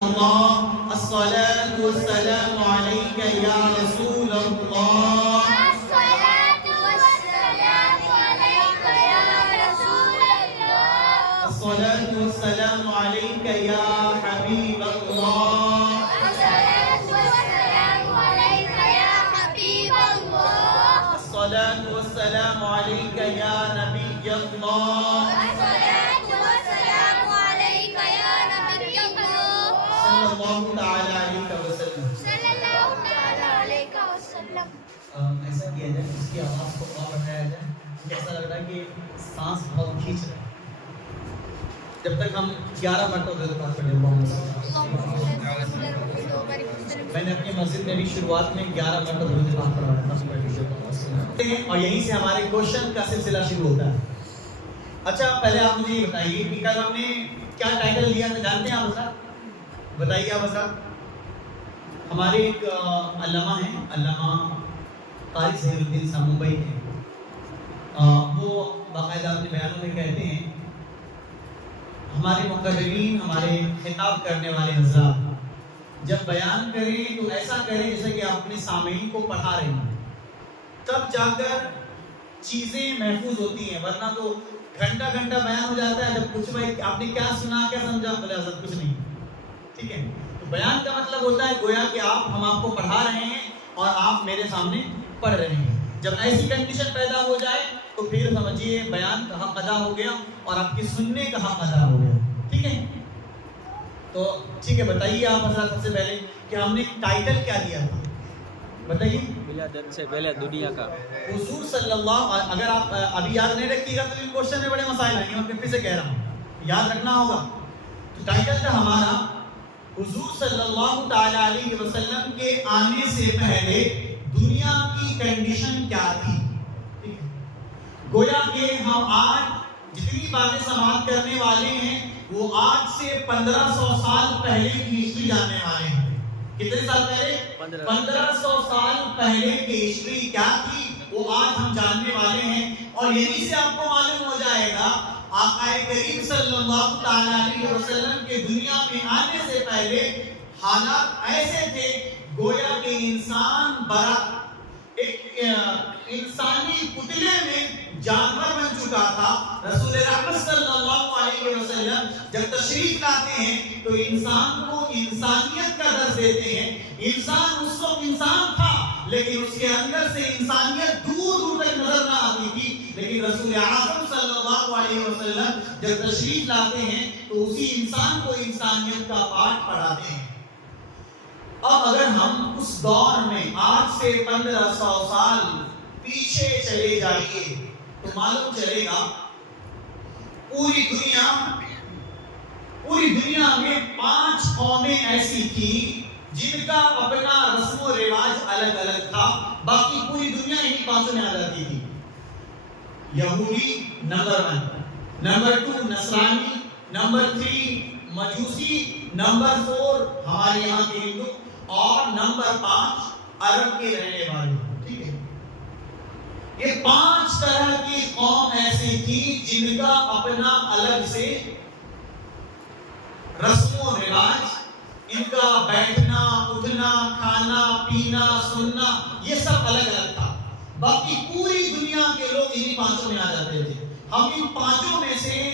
الصلاة والسلام عليك يا رسول الله. الصلاة والسلام عليك يا رسول الله. الصلاة والسلام عليك يا حبيب الله. الصلاة والسلام عليك يا حبيب الله. الصلاة والسلام عليك يا نبي الله. الصلاة والسلام عليك يا نبي الله. صلى الله تعالى عليك وسلم. صلى الله تعالى عليك وسلم. ایسا کیا جائے اس کی آواز کو اور بڑھایا جائے. مجھے ایسا لگ رہا ہے کہ سانس بہت کھینچ رہا ہے. جب تک ہم 11 مرتبہ درود پاک پڑھیں. میں نے اپنی مسجد میں بھی شروعات میں 11 مرتبہ درود پاک پڑھا تھا. اور یہیں سے ہمارے کوشچن کا سلسلہ شروع ہوتا ہے. اچھا پہلے آپ مجھے یہ بتائیے کہ کل ہم نے کیا ٹائٹل لیا تھا جانتے ہیں آپ حضرات؟ بتائیے آپ حضرات. ہمارے ایک علامہ ہیں, علامہ قاری ظہیر الدین صاحب ممبئی کے. وہ باقاعدہ اپنے بیانوں میں کہتے ہیں ہمارے مقررین, ہمارے خطاب کرنے والے حضرات جب بیان کریں تو ایسا کریں جیسے کہ آپ اپنے سامعین کو پڑھا رہے ہیں, تب جا کر چیزیں محفوظ ہوتی ہیں. ورنہ تو گھنٹہ گھنٹہ بیان ہو جاتا ہے, جب کچھ بھائی آپ نے کیا سنا کیا سمجھا, بولے حضرت کچھ نہیں. ٹھیک ہے, تو بیان کا مطلب ہوتا ہے گویا کہ ہم آپ کو پڑھا رہے ہیں اور آپ میرے سامنے پڑھ رہے ہیں. جب ایسی کنڈیشن پیدا ہو جائے تو پھر سمجھیے بیان کا حق ادا ہو گیا اور آپ کے سننے کا حق ادا ہو گیا. ٹھیک ہے, تو ٹھیک ہے بتائیے آپ حضرات سب سے پہلے کہ ہم نے ٹائٹل کیا دیا تھا, بتائیے. ولادت سے پہلے دنیا کا حضور صلی اللہ, اگر آپ ابھی یاد نہیں رکھیے گا تو ان کوشچن میں بڑے مسائل آئیں گے. میں پھر سے کہہ رہا ہوں یاد رکھنا ہوگا. تو ٹائٹل تھا ہمارا حضور صلی اللہ تعالی علیہ وسلم کے آنے سے پہلے دنیا کی کنڈیشن کیا تھی. گویا کہ ہم آج جتنی باتیں سماعت کرنے والے ہیں وہ آج سے 1500 سال پہلے کی ہسٹری جاننے والے ہیں. کتنے سال پہلے؟ 1500 سال پہلے کی ہسٹری کیا تھی وہ آج ہم جاننے والے ہیں. اور یہی سے آپ کو معلوم ہو جائے گا آقا کریم صلی اللہ تعالی علیہ وسلم کے دنیا میں آنے سے پہلے حالات ایسے تھے گویا کہ انسان برا ایک انسانی پتلے میں جانور بن چکا تھا. رسول رحمت صلی اللہ علیہ وسلم جب تشریف لاتے ہیں تو انسان کو انسانیت کا درس دیتے ہیں. انسان اس وقت انسان تھا لیکن اس کے اندر سے انسانیت دور دور تک نظر نہ آتی تھی. لیکن رسول اعظم صلی اللہ علیہ وسلم جب تشریف لاتے ہیں تو اسی انسان کو انسانیت کا پاٹھ پڑھاتے ہیں. اب اگر ہم اس دور میں آج سے 1500 سال پیچھے چلے جائیے تو معلوم چلے گا پوری دنیا میں 5 قومیں ایسی تھی جن کا اپنا رسم و رواج الگ الگ تھا. باقی پوری دنیا انہی 5 میں آ جاتی تھی. یہودی نمبر 1, نمبر 2 نصرانی, نمبر 3 مجوسی, نمبر 4 ہمارے یہاں کے ہندو اور نمبر 5 عرب کے رہنے والے. ٹھیک ہے, یہ 5 طرح کی قوم ایسی تھی جن کا اپنا الگ سے رسم و رواج, ان کا بیٹھنا اٹھنا کھانا پینا سننا یہ سب الگ الگ تھا. باقی پوری دنیا کے لوگ انہی 5 میں آ جاتے تھے. ہم ان 5 میں سے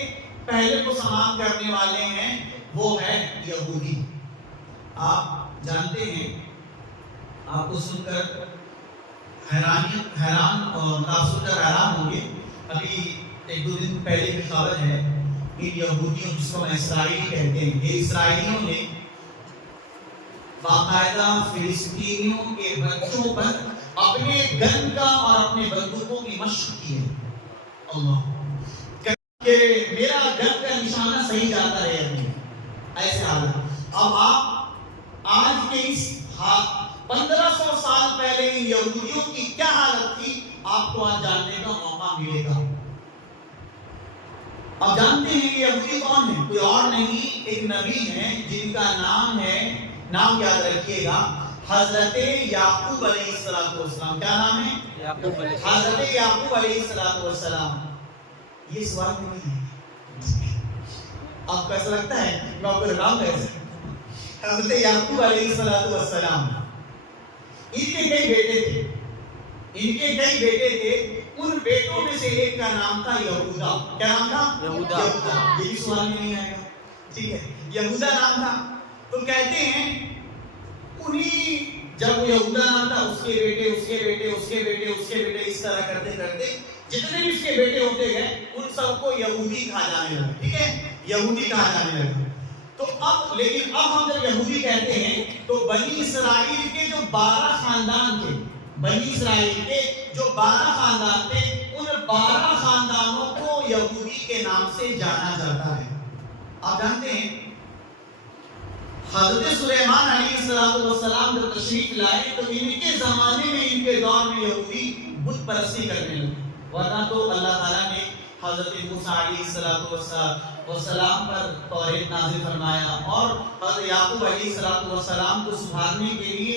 پہلے کو سماعت کرنے والے ہیں وہ ہے یہودی. آپ جانتے ہیں, آپ کو سن کر حیران اور سن کر حیران ہوں گے. ابھی 1-2 دن پہلے کی خبر ہے کہ یہودیوں جس کو اسرائیلی کہتے ہیں, یہ اسرائیلیوں نے باقاعدہ فلسطینیوں کے بچوں پر اپنے گن کا اور اپنے بندوقوں کی مشق کی ہے. اللہ کہ میرا گن کا نشانہ صحیح جاتا ہے ایسے حالت. اب آپ آج کے اس 1500 سال پہلے یہودیوں کی کیا حالت تھی آپ کو آج جاننے کا موقع ملے گا. اب جانتے ہیں کہ یہودی کون ہے؟ کوئی اور نہیں, ایک نبی ہے جن کا نام ہے, نام یاد رکھیے گا, حضرت یعقوب علیہ السلام. کیا نام ہے؟ حضرت یعقوب علیہ السلام. یہ سوال نہیں ہے, آپ کو ایسا لگتا ہے میں آپ کو رٹاؤں گا ایسے. حضرت یعقوب علیہ السلام ان کے کئی بیٹے تھے، ان بیٹوں میں سے ایک کا نام تھا یہودا. کیا نام تھا؟ یہودا. یہ بھی سوال میں نہیں آئے گا، ٹھیک ہے، یہودا نام تھا. تو کہتے ہیں انہی جب یہودا نام تھا اس کے بیٹے اس طرح کرتے جتنے بھی اس کے بیٹے ہوتے گئے ان سب کو یہودی کہا جانے لگا. ٹھیک ہے، یہودی کہا جانے لگا. تو اب ہم جب یہودی کہتے ہیں تو بنی اسرائیل کے جو 12 خاندان تھے، ان 12 خاندانوں کو یہودی کے نام سے جانا جاتا ہے. آپ جانتے ہیں حضرت سلیمان علیہ السلام جب تشریف لائے تو ان کے زمانے میں، ان کے دور میں یہودی بت پرستی کرنے لگے. ورنہ تو اللہ تعالیٰ نے حضرت موسیٰ علیہ السلام پر توریت نازل فرمایا اور حضرت یعقوب علیہ السلام کو سدھارنے کے لیے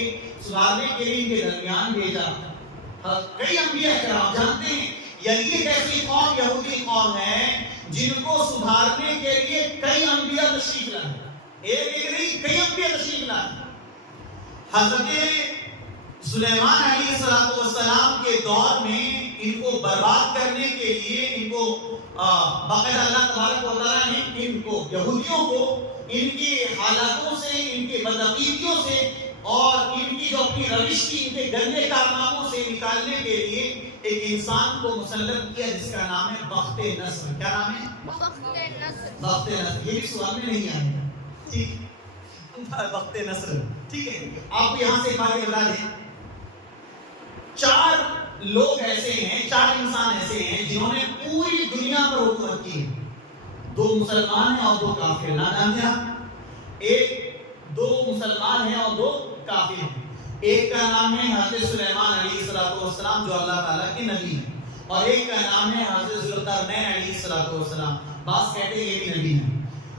ان کے درمیان بھیجا. کئی انبیاء کرام جانتے ہیں یہ ایک ایسی قوم، یہودی قوم ہے جن کو سدھارنے کے لیے کئی انبیاء تشریف لائے. ایک نہیں، کئی انبیاء تشریف لائے. حضرت سلیمان علیہ السلام کے دور میں ان کو برباد کرنے کے لیے ان کو باقاعدہ اللہ تبارک و تعالیٰ نے ان کو، یہودیوں کو، ان کی حالاتوں سے، ان کے بدعقیدیوں سے اور ان کی جو اپنی روش تھی، ان کے گندے کارناموں سے نکالنے کے لیے ایک انسان کو مسلط کیا جس کا نام ہے بخت نصر. کیا نام ہے؟ بخت نصر. یہ بھی سوال میں نہیں آئے گا، ٹھیک، بخت نصر. ٹھیک ہے، آپ کو یہاں سے ایک بات بتا دیں، 4 لوگ ایسے ہیں، 4 انسان ایسے ہیں جنہوں نے پوری دنیا پر حکومت کی. 2 مسلمان ہیں اور 2 کافر. نہ جانتے آپ، 2 مسلمان ہیں اور 2 کافر ہیں. ایک کا نام ہے حضرت سلیمان علیہ السلام جو اللہ تعالیٰ کے نبی ہیں، اور ایک کا نام ہے حضرت ذوالقرنین علیہ السلام، بعض کہتے ہیں یہ بھی نبی ہیں.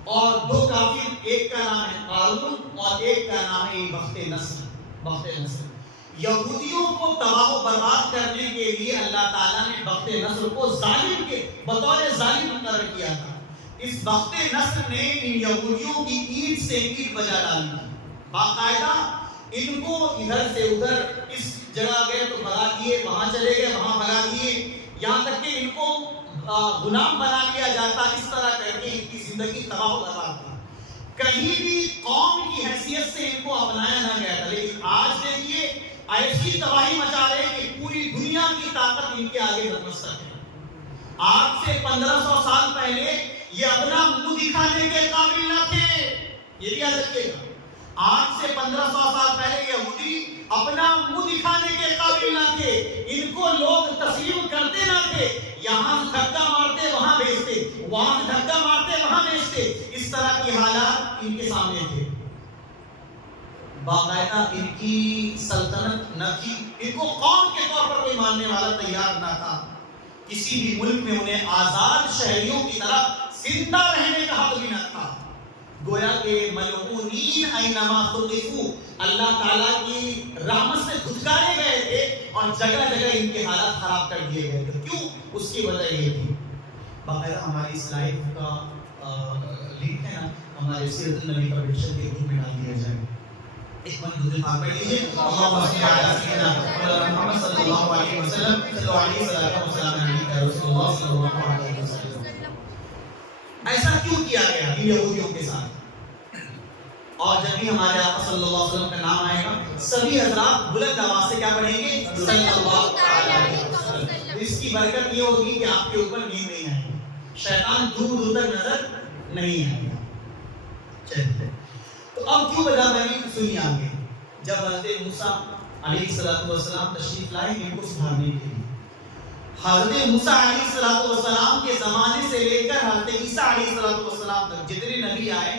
اور 2 کافر، ایک کا نام ہے قارون اور ایک کا نام ہے بخت نصر. یہودیوں کو تباہ و برباد کرنے کے لیے اللہ تعالیٰ نے بخت نصر کو ظالم کے بطور ظالم مقرر کیا تھا. اس بخت نصر نے ان یہودیوں کی اینٹ سے اینٹ بجا ڈالی. باقاعدہ ان کو ادھر سے ادھر، اس جگہ گئے تو بھگا دیے، وہاں چلے گئے وہاں بھگا دیے، یہاں تک کہ ان کو غلام بنا لیا جاتا. اس طرح کر کے ان کی زندگی تباہ و برباد تھی. کہیں بھی قوم کی حیثیت سے ان کو اپنایا نہ گیا تھا. لیکن آج دیکھیے ایسی تباہی مچا رہے کہ پوری دنیا کی طاقت ان کے آگے نتمستک ہے. آج سے 1500 سال پہلے یہ اپنا منہ دکھانے کے قابل نہ تھے. یہ بھی یاد رکھیے گا، آج سے 1500 سال پہلے یہودی اپنا منہ دکھانے کے قابل نہ تھے. ان کو لوگ تسلیم کرتے نہ تھے. یہاں دھکا مارتے وہاں بیچتے، وہاں دھکا مارتے وہاں بیچتے. اس طرح کی حالات ان کے سامنے تھے. باقاعدہ ان کی سلطنت نہ تھی، ان کو قوم کے طور پر کوئی ماننے والا تیار نہ تھا. کسی بھی ملک میں انہیں آزاد شہریوں کی طرح زندہ رہنے کا حق بھی نہ تھا. گویا کہ ملعونین اینما ثقفوا، اللہ تعالیٰ کی رحمت سے دھتکارے گئے تھے اور جگہ جگہ ان کے حالات خراب کر دیے گئے تھے. کیوں؟ اس کی وجہ یہ تھی. باقاعدہ ہماری اس لائف کا لنک ہے نا، ہمارے سیرت النبی کا پکچر کے گروپ میں ڈال دیا جائے. ایک منٹ دل پاک پڑھ لیجیے، اللہم صلی علی سیدنا محمد صلی اللہ علیہ وسلم، صلی علیہ رسول اللہ صلی اللہ علیہ وسلم. ایسا کیوں کیا گیا ان یہودیوں کے ساتھ؟ اور جب بھی ہمارے آقا صلی اللہ علیہ وسلم کا نام آئے گا سبھی حضرات بلند آواز سے کیا پڑھیں گے؟ صلی اللہ علیہ وسلم. اس کی برکت یہ ہوگی کہ آپ کے اوپر نیند نہیں آئے گی، شیطان دور دور تک نظر نہیں آئے گا. چلتے تو اب کیوں وجہ بنی سنیے آگے. جب حضرت موسیٰ علیہ السلام تشریف لائے ان کو سدھارنے کے لیے، حضرت موسیٰ علیہ السلام کے زمانے سے لے کر حضرت عیسیٰ علیہ السلام تک جتنے نبی آئے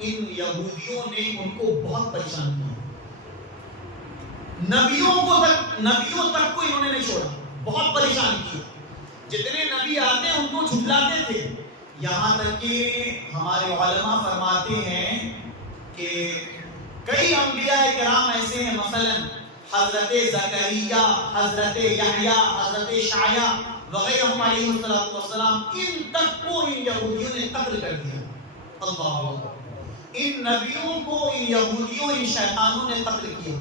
ان یہودیوں نے ان کو بہت پریشان کیا. نبیوں تک کو انہوں نے نہیں چھوڑا، بہت پریشان کیا. جتنے نبی آتے ان کو جھٹلاتے تھے. یہاں تک کہ ہمارے علماء فرماتے ہیں کہ کئی انبیاء کرام ایسے ہیں، مثلا حضرت زکریا، حضرت یحییٰ، حضرت شعیٰ وغیرہ علیہ السلام، ان تک کو ان یہودیوں نے قتل کر دیا. اللہ اکبر. ان نبیوں کو ان یہودیوں ان شیطانوں نے قتل کیا.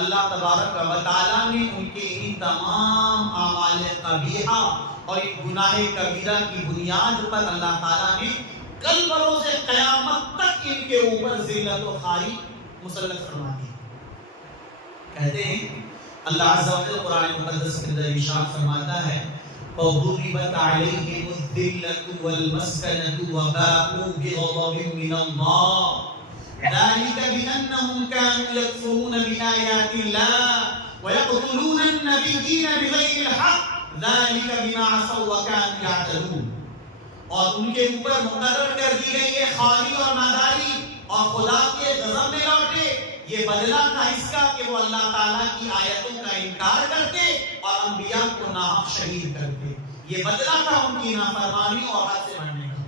اللہ تبارک و تعالیٰ نے ان کے ان تمام اعمال قبیحہ اور ان گناہ کبیرہ کی بنیاد پر اللہ تعالیٰ نے کل بروز قیامت تک ان کے اوپر ذلت و خواری مسلط فرما دی. کہتے ہیں اللہ عز و جل قرآن مقدس کے اندر ارشاد فرماتا ہے فَضُرِبَتْ عَلَيْهِمُ الذِّلَّةُ وَالْمَسْكَنَةُ وَبَاءُوا بِغَضَبٍ مِّنَ اللَّهِ ذَلِكَ بِأَنَّهُمْ كَانُوا يَكْفُرُونَ بِآيَاتِ اللَّهِ وَيَقْتُلُونَ النَّبِيِّينَ بِغَيْرِ الْحَقِّ ذَلِكَ بِمَا عَصَوْا وَكَانُوا يَعْتَدُونَ. اور ان کے اوپر مقرر کر دی گئی ہے خواری اور ناداری اور خدا کے غضب میں لوٹے. یہ بدلہ تھا اس کا کہ وہ اللہ تعالیٰ کی آیتوں کا انکار کرتے اور انبیاء کو ناحق شہید کرتے. یہ بدلہ تھا ان کی نافرمانی اور حد سے بڑھنے کا.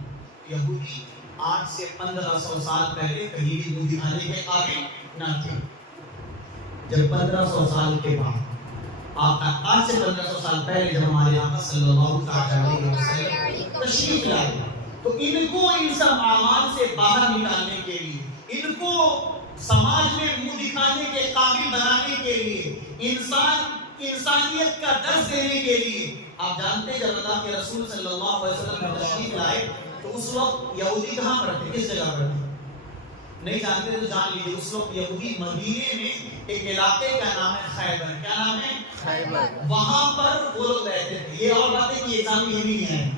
یہودی آج سے 1500 سال پہلے کہیں بھی منہ دکھانے کے قابل نہ تھے. جب 1500 سال کے بعد آج سے 1500 سال پہلے جب ہمارے آقا صلی اللہ علیہ وسلم تشریف لائے تو ان کو ان سب اعمال سے باہر نکالنے کے لیے، ان کو سماج میں منہ دکھانے کے قابل بنانے کے لیے، انسانیت کا درس دینے کے لیے، آپ جانتے ہیں جب اللہ کے رسول صلی اللہ علیہ وسلم تشریف لائے تو اس وقت یہودی کہاں پر تھے، کس جگہ پر تھے؟ نہیں جانتے تو جان لیجیے. اس وقت یہودی مدینے میں ایک علاقے کا نام ہے خیبر. کیا نام ہے؟ خیبر. وہاں پر وہ لوگ رہتے تھے. یہ اور باتیں کہ ایگزام یہ بھی نہیں ہے.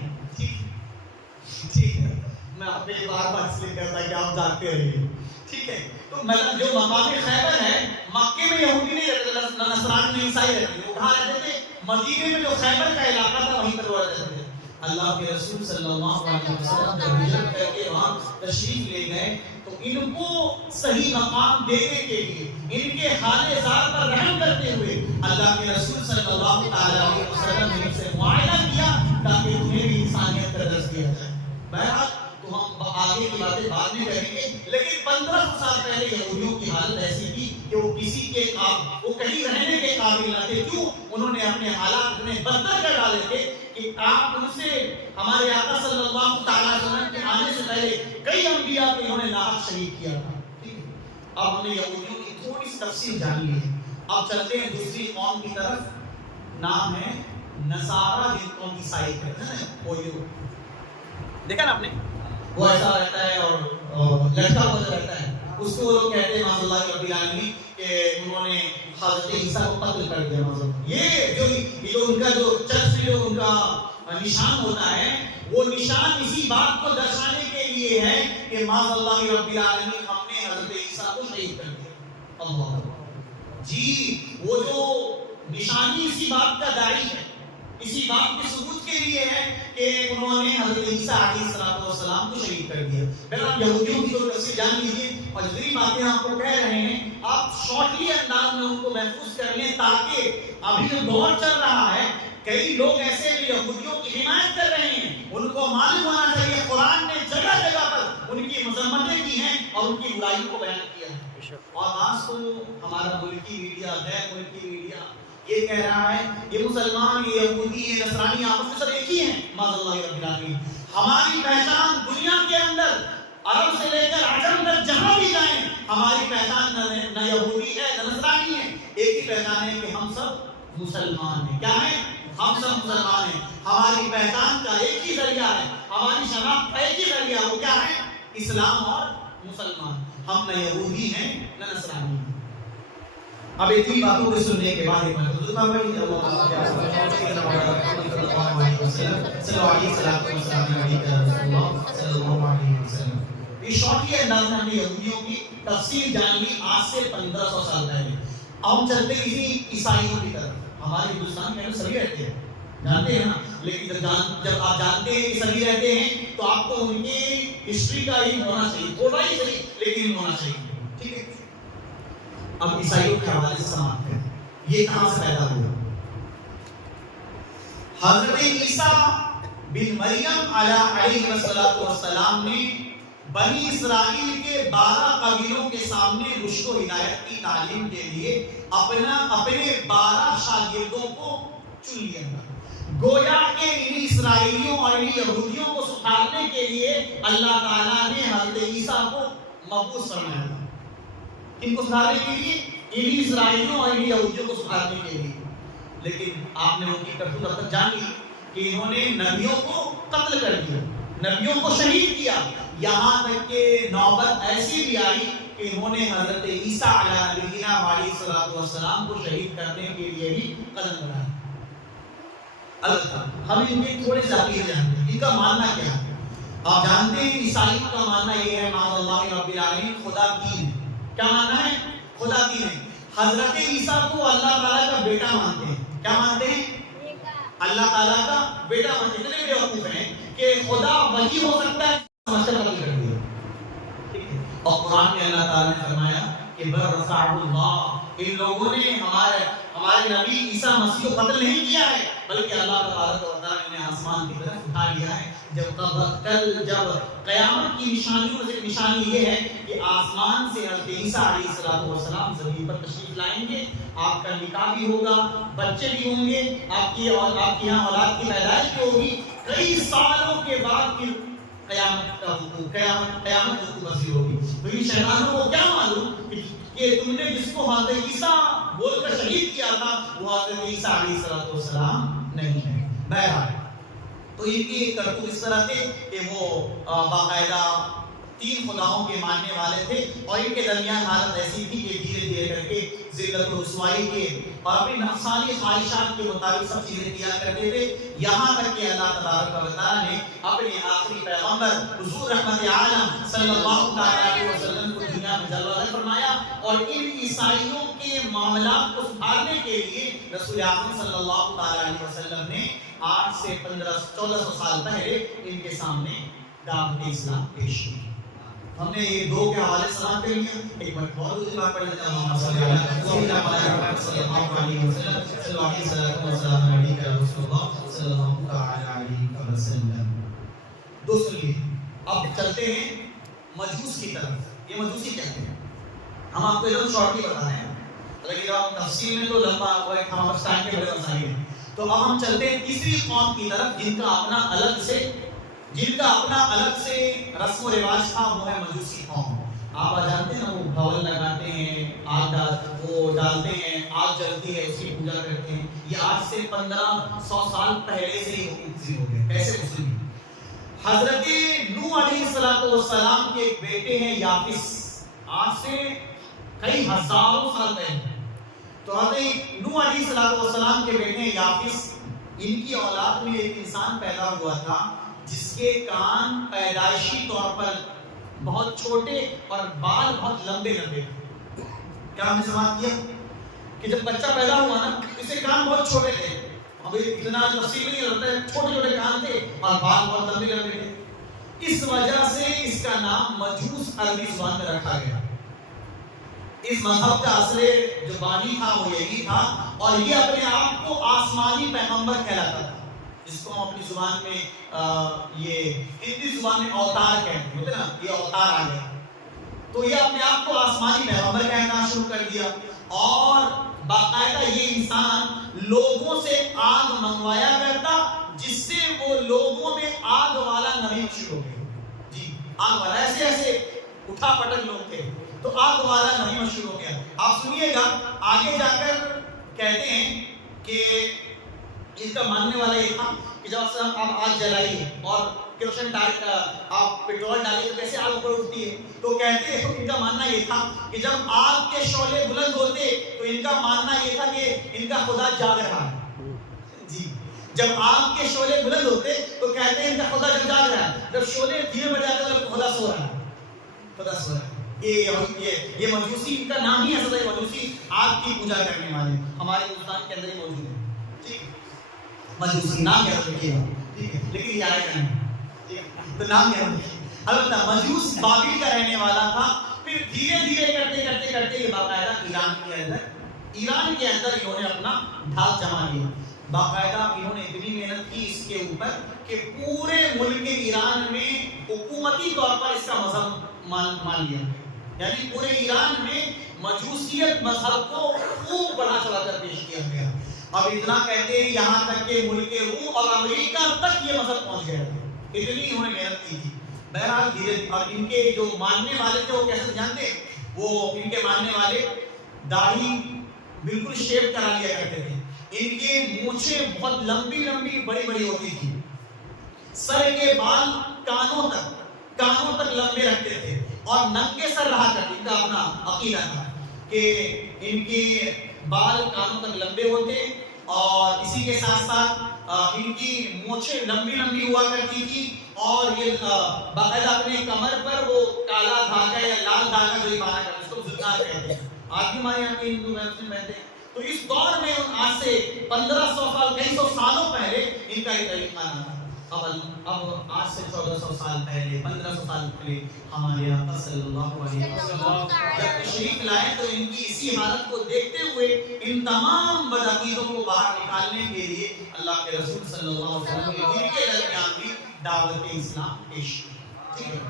ٹھیک ہے، میں آپ پہ بار بار اس لیے کہتا کہ آپ جانتے رہیے. ٹھیک ہے، تو جو مقام خیبر ہے مکے میں یہودی نہیں رہتے، نصرانی نہیں عیسائی رہتے تھے. وہ کہاں رہتے تھے؟ مدینے میں جو خیبر کا علاقہ تھا وہیں پر وہ رہتے تھے. اللہ کے رسول صلی اللہ علیہ وسلم جب ہجرت کر کے وہاں تشریف لے گئے تو ان کو صحیح مقام دینے کے لیے، ان کے حال زار پر رحم کرتے ہوئے اللہ کے رسول صلی اللہ علیہ وسلم نے ان سے معاہدہ کیا تاکہ انہیں بھی انسانیت کا درس دیا جائے. بہرحال تو ہم آگے کی باتیں بعد میں کریں گے، لیکن 1500 سال پہلے یہودیوں کی حالت ایسی تھی کہ وہ کسی کے وہ کہیں رہنے کے قابل نہ تھے. کیوں؟ انہوں نے اپنے حالات اتنے بدتر کر ڈالے تھے کہ آپ ان سے ہمارے آقا صلی اللہ علیہ وسلم کے آنے سے پہلے کئی انبیاء کو انہوں نے ناحق شہید کیا تھا. ٹھیک ہے، اب ہم نے یہودیوں کی تھوڑی سی تفصیل جان لی ہے. اب چلتے ہیں دوسری قوم کی طرف. نام ہے نصارہ، جن قوم عیسائی کہتے ہیں. وہ دیکھا نا آپ نے، وہ ایسا رہتا ہے اور لڑکا ہوا رہتا ہے. اس کو وہ لوگ کہتے ہیں معاذ اللہ رب العالمین کہ انہوں نے حضرت عیسیٰ کو قتل کر دیا. یہ جو ان کا جو چرچ جو ان کا نشان ہوتا ہے، وہ نشان اسی بات کو درشانے کے لیے ہے کہ معاذ اللہ رب العالمین ہم نے حضرت عیسیٰ کو شہید کر دیا. اللہ جی، وہ جو نشانی اسی بات کا داعی ہے، اسی بات کے ثبوت کے لیے ہے کہ انہوں نے حضرت عیسیٰ علیہ السلام کو شہید کر دیا. بہرحال یہودیوں کی تو تفصیل جان لیجیے اور جتنی باتیں آپ کو کہہ رہے ہیں آپ شارٹلی انداز میں ان کو محفوظ کر لیں، تاکہ ابھی جو دور چل رہا ہے کئی لوگ ایسے جو یہودیوں کی حمایت کر رہے ہیں ان کو معلوم ہونا چاہیے قرآن نے جگہ جگہ پر ان کی مذمتیں کی ہیں اور ان کی برائیوں کو بیان کیا ہے. اور آج تو ہمارا ملکی میڈیا، غیر ملکی میڈیا یہ کہہ رہا ہے یہ مسلمان، یہ یہودی، یہ نصرانی آپس میں سب ایک ہی ہیں. معاذ اللہ رب العالمین. ہماری پہچان دنیا کے اندر عرب سے لے کر عجم تک جہاں بھی جائیں، ہماری پہچان نہ یہودی ہے نہ نصرانی ہے. ایک ہی پہچان ہے کہ ہم سب مسلمان ہیں. کیا ہے؟ ہم سب مسلمان ہیں. ہماری پہچان کا ایک ہی ذریعہ ہے، ہماری شناخت کا ایک ہی ذریعہ، وہ کیا ہے؟ اسلام اور مسلمان. ہم نہ یہودی ہیں نہ نصرانی ہیں. اب اتنی باتوں کو سننے کے بعد ایک حضور بابا جی اللہ تعالیٰ یہ شارٹلی انداز میں ہم نے یہودیوں کی تفصیل جان لی آج سے 1500 سال پہلے. اب ہم چلتے کسی عیسائیوں کی طرف. ہمارے ہندوستان میں سبھی رہتے ہیں، جانتے ہیں نا، لیکن جب آپ جانتے ہیں کہ سبھی رہتے ہیں تو آپ کو ان کی ہسٹری کا علم ہونا چاہیے، تھوڑا ہی صحیح لیکن علم ہونا چاہیے. ٹھیک ہے، اب عیسائیوں کے حوالے سے سماعت کریں. یہ کہاں سے پیدا ہوا؟ حضرت عیسیٰ بن مریم علیہ السلام نے بنی اسرائیل کے 12 قبیلوں کے سامنے رشد و ہدایت کی تعلیم کے لیے اپنے 12 شاگردوں کو چن لیا. گویا کہ ان اسرائیلیوں اور ان یہودیوں کو سکھانے کے لیے اللہ تعالیٰ نے حضرت عیسیٰ کو مبعوث فرمایا تھا. کن کو سکھانے کے لیے؟ ان اسرائیلیوں اور ان یہودیوں کو سکھانے کے لیے. لیکن آپ نے ان کی کرتوت اب تک جان لی کہ انہوں نے نبیوں کو قتل کر دیا, نبیوں کو شہید کیا. یہاں تک کہ نوبت ایسی بھی آئی کہ انہوں نے حضرت عیسیٰ علیہ السلام کو شہید کرنے کے لیے بھی قدم بڑھایا. البتہ ہم ان کے تھوڑے سے عقیدے جانتے ہیں, ان کا ماننا کیا ہے. آپ جانتے ہیں عیسائی کا ماننا یہ ہے معاذ اللہ رب العالمین خدا تین ہے. کیا ماننا ہے؟ خدا تین ہے. حضرت عیسیٰ کو اللہ تعالیٰ کا بیٹا مانتے ہیں. کیا مانتے ہیں؟ اللہ تعالیٰ کا بیٹا مانتے ہیں. اتنے بیوقوف ہیں کہ خدا وہی ہو سکتا ہے سمجھ کر قتل کر دیا. ٹھیک ہے. اور قرآن میں اللہ تعالیٰ نے فرمایا کہ بل رفعہ اللہ, ان لوگوں نے ہمارے نبی عیسیٰ مسیح کو قتل نہیں کیا ہے بلکہ اللہ تبارک و تعالیٰ نے آسمان کی طرف اٹھا لیا ہے. جب قیامت کی نشانیوں میں سے نشانی یہ ہے کہ آسمان سے حضرت عیسیٰ علیہ السلام زمین پر تشریف لائیں گے. آپ کا نکاح بھی ہوگا, بچے بھی ہوں گے, آپ کی یہاں اولاد کی پیدائش بھی ہوگی. کئی سالوں کے بعد پھر قیامت وسیع ہوگی. تو ان شیطانوں کو کیا معلوم کہ تم نے جس کو حضرت عیسیٰ بول کر شہید کیا تھا وہ حضرت عیسیٰ علیہ السلام نہیں ہے. بہرحال تو ان کی کرتوت اس طرح تھے کہ وہ باقاعدہ تین خداؤں کے ماننے والے تھے اور ان کے درمیان حالت ایسی تھی کہ دھیرے دھیرے کر کے ذلت و رسوائی کے اور اپنی نفسانی خواہشات کے مطابق سب چیزیں کیا کرتے تھے. یہاں تک کہ اللہ تبارک و تعالیٰ نے اپنے آخری پیغمبر حضور رحمت عالم صلی اللہ علیہ وسلم کو دنیا میں جلوہ فرمایا اور ان عیسائیوں کے معاملات کو سدھارنے کے لیے رسول اکرم صلی اللہ علیہ وسلم نے 8 سے 1400 سال پہلے ان کے سامنے دعوت اسلام پیش کی. ہم نے یہ دو کے حوالے سلام کر لیا. ایک بار بہت دوسری بات پڑھ لیتے ہیں. اللہم صلی اللہ علیہ وسلم. دوستو اب چلتے ہیں مجوس کی طرف. یہ مجوسی کہتے ہیں. ہم آپ کو ایک شارٹ بھی بتا رہے ہیں لیکن اب تفصیل میں تو لمبا ہم ٹائم کے بڑے مسائل ہیں. تو اب ہم چلتے ہیں تیسری قوم کی طرف جن کا اپنا الگ سے رسم و رواج تھا, وہ ہے مجوسی قوم. آپ جانتے ہیں نا, وہ بھول لگاتے ہیں, آگ ڈالتے ہیں, آگ جلتی ہے, اس کی پوجا کرتے ہیں. یہ آج سے 1500 سال پہلے سے ہی مسلم ہو گئے. کیسے مسلم؟ حضرت نوح علیہ السلام کے ایک بیٹے ہیں یافس, آج سے کئی ہزاروں سال پہلے. تو حضرت نوح علیہ السلام کے بیٹے ہیں یافس, ان کی اولاد میں ایک انسان پیدا ہوا تھا جس کے کان پیدائشی طور پر بہت چھوٹے اور بال بہت لمبے تھے. کیا ہم نے سماعت کیا کہ جب بچہ پیدا ہوا نا اس کے کان بہت چھوٹے تھے. ابھی اتنا تفصیل نہیں ہوتا ہے, چھوٹے چھوٹے کان تھے اور بال بہت لمبے لمبے تھے. اس وجہ سے اس کا نام مجوس عربی زبان میں رکھا گیا. اس مذہب کا اصل جو بانی تھا وہ یہی تھا اور یہ اپنے آپ کو آسمانی پیغمبر کہلاتا تھا, جس کو ہم اپنی زبان میں یہ ہندی زبان میں اوتار کہتے ہیں نا, یہ اوتار آ گیا. تو یہ اپنے آپ کو آسمانی پیغمبر کہنا شروع کر دیا اور باقاعدہ یہ انسان لوگوں سے آگ منگوایا کرتا جس سے وہ لوگوں میں آگ والا نبی شروع ہو گئے. جی آگ والا, ایسے اٹھا پٹک لوگ تھے تو آگ والا نبی مشہور ہو گیا. آپ سنیے گا آگے جا کر کہتے ہیں کہ اس کا ماننے والا یہ تھا کہ جب آپ آگ جلائیے اور کیروسین آپ پیٹرول ڈالیے تو کیسے آگ اوپر اٹھتی ہے. تو کہتے ہیں ان کا ماننا یہ تھا کہ جب آگ کے شعلے بلند ہوتے تو ان کا ماننا یہ تھا کہ ان کا خدا جاگ رہا ہے. جی جب آگ کے شعلے بلند ہوتے تو کہتے ہیں ان کا خدا جب جاگ رہا ہے, جب شعلے دھیرے پڑ جاتے تو خدا سو رہا ہے, خدا سو رہا ہے. یہ مجوسی, ان کا نام ہی ایسا تھا, مجوسی آگ کی پوجا کرنے والے ہمارے ہندوستان کے اندر ہی موجود ہیں. ٹھیک ہے, مجوسی نام کیا رکھیے گا, ٹھیک ہے, لیکن یہ آئے گا نہیں, تو نام کیا رکھیے. البتہ مجوس بابل کا رہنے والا تھا. پھر دھیرے دھیرے کرتے یہ باقاعدہ ایران کے اندر انہوں نے اپنا ڈھال جما لیا. باقاعدہ انہوں نے اتنی محنت کی اس کے اوپر کہ پورے ملک ایران میں حکومتی طور پر اس کا مذہب مان لیا. یعنی پورے ایران میں مجوسیت مذہب کو خوب بڑھا چڑھا کر پیش کیا گیا. اب اتنا کہتے ہیں یہاں تک کہ ملک روم اور امریکہ تک یہ مذہب پہنچ گئے تھے، اتنی انہوں نے محنت کی تھی۔ بہرحال دھیرے، اور ان کے جو ماننے والے تھے وہ کیسے جانتے، وہ ان کے ماننے والے داڑھی بالکل شیو کرا لیا کرتے تھے، ان کے مونچھیں بہت لمبی لمبی بڑی بڑی ہوتی تھی، سر کے بال کانوں تک لمبے رکھتے تھے اور ننگے سر رہا کرتے، ان کا اپنا عقیدہ تھا کہ ان کے بال کانوں تک لمبے ہوتے اور اسی کے ساتھ ساتھ ان کی مونچھیں لمبی لمبی ہوا کرتی تھی، اور یہ باقاعدہ اپنے کمر پر وہ کالا دھاگا یا لال دھاگا جو باندھا کرتے اس کو زنار کہتے ہیں۔ آج بھی ہمارے یہاں کے ہندو مسلم رہتے ہیں، تو اس دور میں آج سے 1500 سال، کئی سو سالوں پہلے ان کا یہ طریقہ نہ تھا۔ اب آج سے 1400 سال پہلے، 1500 سال پہلے ہمارے آقا صلی اللہ علیہ وسلم جب تشریف لائے تو ان کی اسی حالت کو دیکھتے ہوئے ان تمام بدعقیدوں کو باہر نکالنے کے لیے اللہ کے رسول صلی اللہ علیہ وسلم نے دین کے درمیان بھی دعوت اسلام پیش کی۔ ٹھیک ہے،